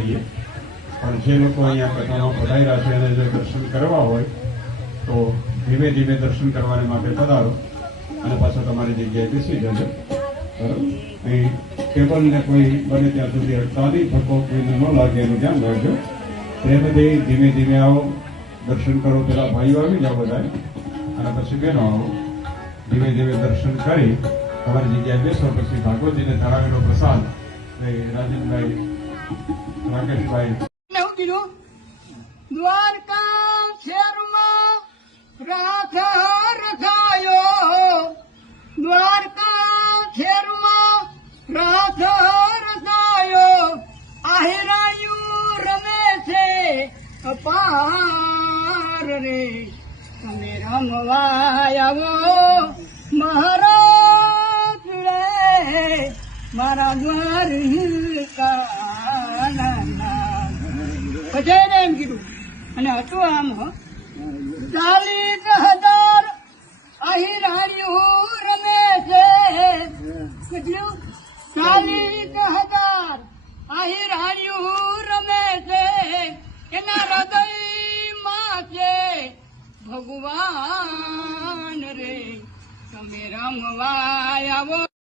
કરીએ, પણ જે લોકો અહીંયા કથામાં પધાર્યા છે અને જો દર્શન કરવા હોય તો ધીમે ધીમે દર્શન કરવાને માટે પધારો અને પાછા તમારી જગ્યાએ બેસી જજો. બરાબર? અહીં ટેબલને કોઈ બને ત્યાં સુધી અડતા નહીં, ધક્કો કોઈને ન લાગે એનું ધ્યાન રાખજો. પ્રેમથી ધીમે ધીમે આવો, દર્શન કરો. પેલા ભાઈઓ આવી જાઓ બધા અને પછી બહેનો આવો. ધીમે ધીમે દર્શન કરી તમારી જગ્યાએ બેસો. પછી ભાગવતીને ધરાવેલો પ્રસાદ રાજનભાઈ, રાકેશભાઈ. દ્વારકા શહેરમાં રાખ રખાયો, દ્વારકા શહેરમાં રાખ રખાયો, આહિરાયું રમે છે અપાર રે, તમે રમવા આવો મારા પીળે મારા દ્વારકા. પછી એમ કીધું અને હતું આમ 40,000 આહિરાણીઓ રમે છે. કેટલું? 40,000 આહિરાણીઓ રમે છે. એના હૃદયમાં છે ભગવાન રે, તમે રમવા આવો.